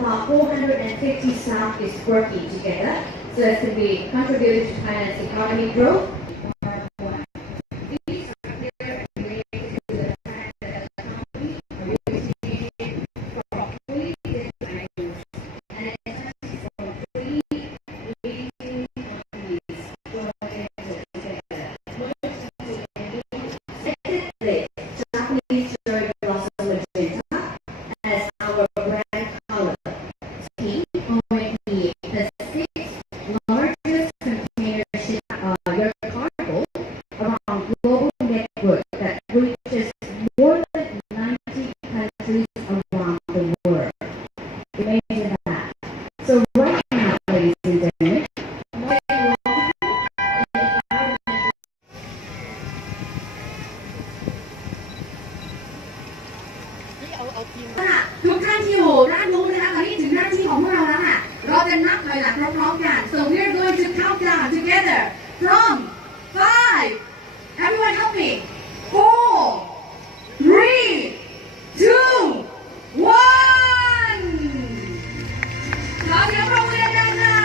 about 450 staff is working together so as to be contributing to Thailand's economic growth.ทุกท่านที่อยู่ด้านนู้นนะคะตอนนี้ถึงหน้าที่ของพวกเราแล้วค่ะเราจะนับถอยหลังพร้อมๆกัน so we're going to count down together from 5 everyone help me 4 3 2 1ขอเสียงปรบมือดังๆค่ะ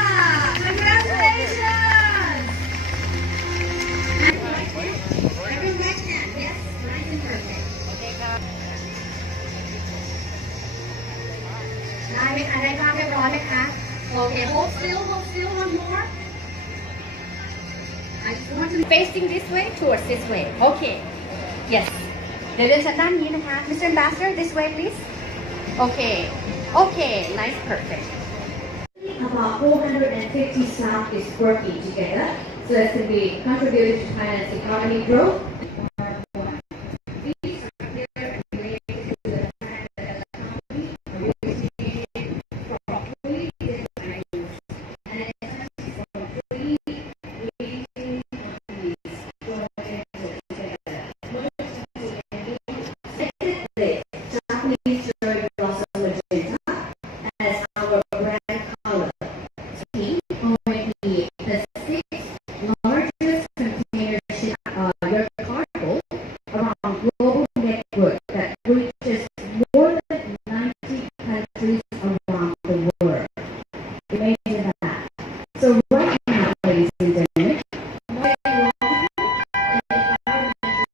congratulations everyone right hand yes nice and perfect ได้ไหมคะได้ภาพเรียบร้อยไหมคะโอเค hold still one more I just want to be facing this way towards this way okay yes เดี๋ยวเดินชันด้านนี้นะคะ Mr. Ambassador this way please okay okay nice perfect about 450 staff is working together so as to be contributing to Thailand's economic growth